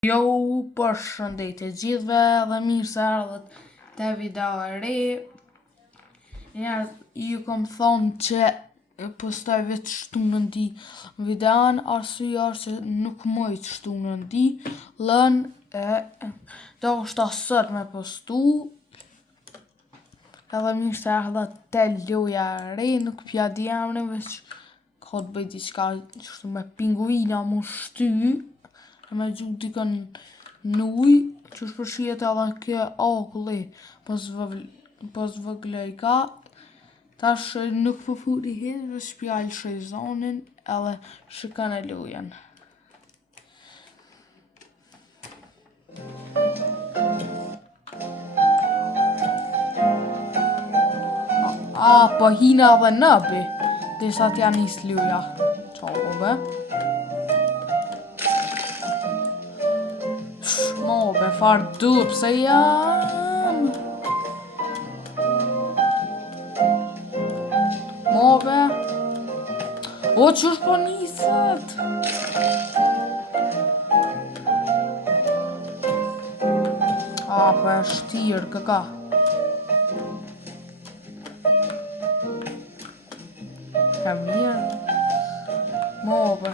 Jo, përshëndetje gjithve dhe mirë se ardhët te video e re. Ju kom thonë që postoj vetë shtunën di videon, arsye është që nuk moj të shtunën di, lën e do është sot me postu. Edhe mirë se ardhët te loja e re, nuk pja di emrin, veç ka të bëj diçka kështu me pinguina mu shty. Me gjuhë dikën në ujë, që është përshijet edhe kjo akulli, pas vëgle i ka. Tash nuk po furi hiç, veç pjallë shejzonin edhe shikon e lujen. Po hina edhe nëbi, disa t'ja nis luja. Qavo be. Be farë dup se jam. Be. O, qësh po niset? Po e shtirë këka. Ka mirë. Be.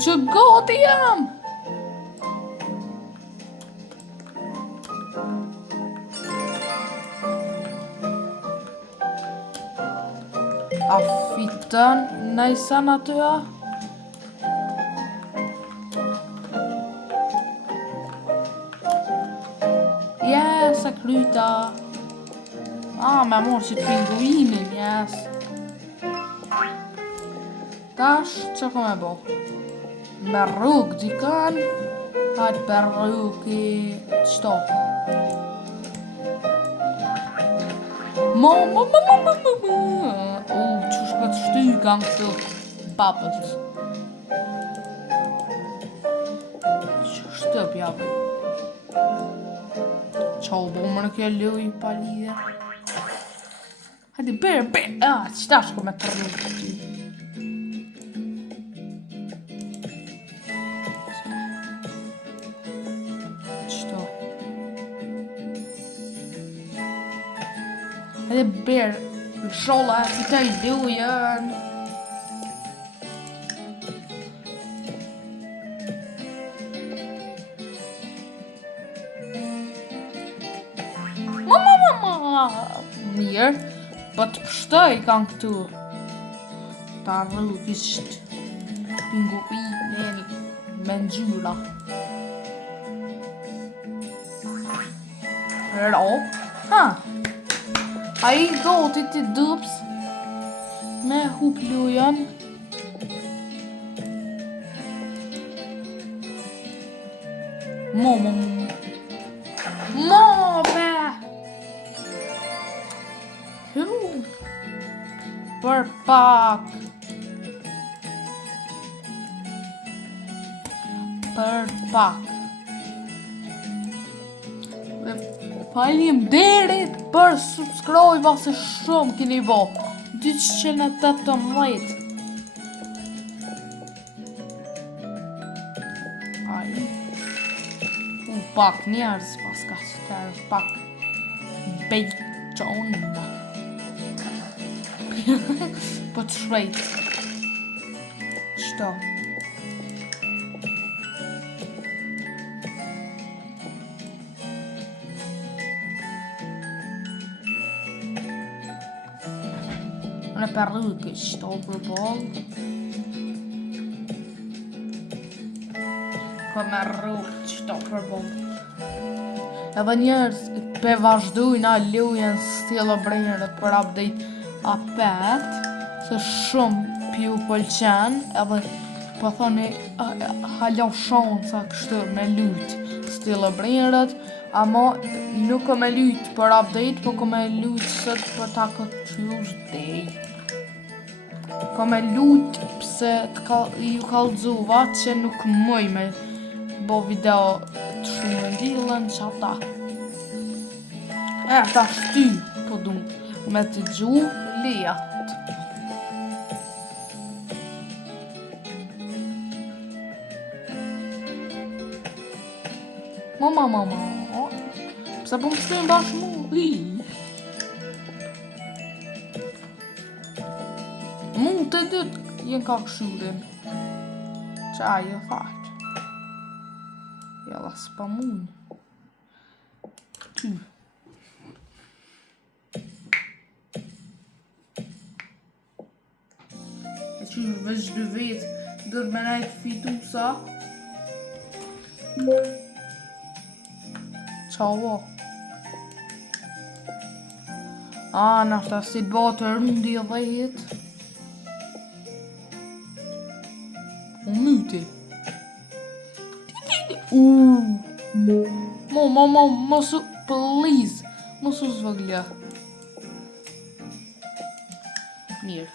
Që gati jam! A fitën nejsen atyja? Yes, e kryta. Me morë që pinguinin, yes. Tash, që kom e bo? Me rrug dikën, hajtë për rrug i qëto. Qësh këtë shty kanë këtë babët. Qësh të pjave. Qa u bo më në kjo luj pa lidhe. Hajtë bërë, qëta shko me të rrug ty. Edhe berë, sholla e fitej lujen. Mirë, po të pështoj kanë këtu. Ta rrugisht pinguinin me ngjyra. A i gotit i dups me hup lujen. Be! Për pak. Faleminderit për subscribe se shumë keni bo. 218. Pak njerëz pas ka qëtër, pak bejqon. Po të shvejt. Qëto? Në për rrugë, qëto për bolë. Ka me rrugë, qëto për bolë. Edhe njerës pe vazhdojnë a lujen stilo brejnërët për update a 5, se shumë pju pëlqen, edhe po thoni halo shansa kështu me lut stilo brejnërët, ama nuk ko me lut për update, po ko me lut sët për ta këtë Tuesday. Ko me lut pse ju kallëzuva që nuk mëj me bo video të shumë ndilën që ata. Ta shty, po du me të gju lijat. Mama. Pse po më shtojnë bashkë mu? Mu të dytë jenë ka këshyrin. Qa jo faqë. Jalla s'pa mund. Ty. E që veç 2 vetë dërë me najtë fitu sa. Qavo. Nashta si botë rundi 10. O myti. Mosu, please. Mosu zvëglja. Mirë.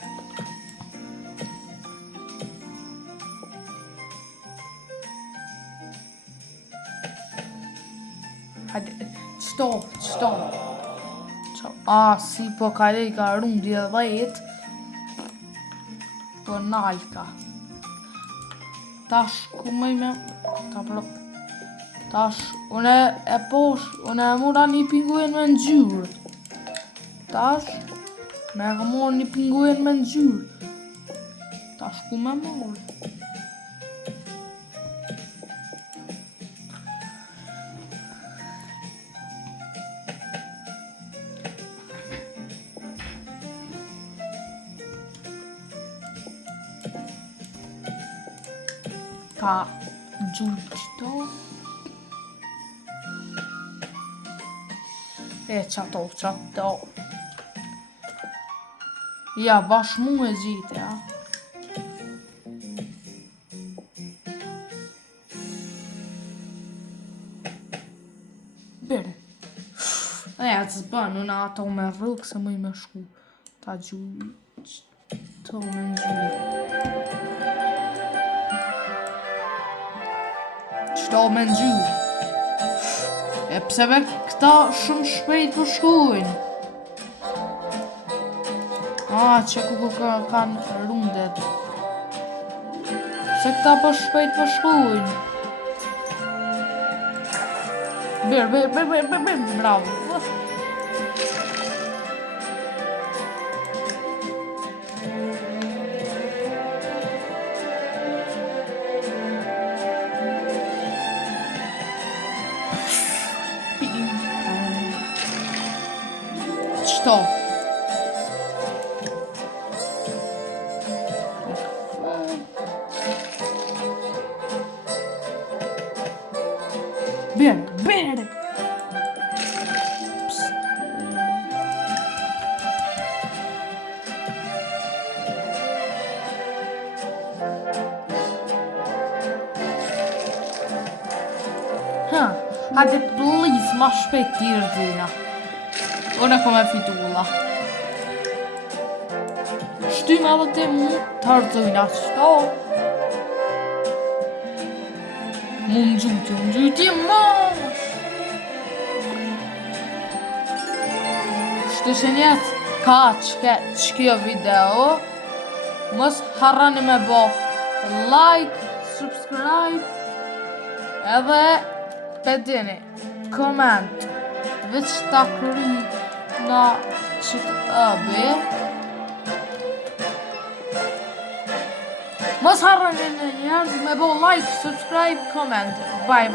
Hajde, stop. Si po kalej ka rundi 10. Po nalka. Tash ku më me ta plot. Tash unë e posh, unë e mora një pinguin me ngjyrë. Tash me e mora një pinguin me ngjyrë. Tash ku më mor. Ka gjurë qëto. Qato. Ja, bash mu e gjitë, ja. Bere. Të zbën, unë ato me rrugë se më i me shku. Ta gjurë qëto me gjurë. Qëto me gjurë. E pse me këta shumë shpejt për shkujnë. Që ku kanë rundet. Pse këta për shpejt për shkujnë. Bravo. Qëto? Bere. Hajde please, ma shpejt tjerë dhina. Unë kom e fitulla. Shtyme edhe të mu të ardhujna qëto. Mu më gjuti, Shtu që njetë ka qëkjo video. Mos harrani me bo like, subscribe. Edhe pedini, koment. Veç ta kry nga qëtë ëbi. Mos harroni në njerëz me bo like, subscribe, comment. Bye.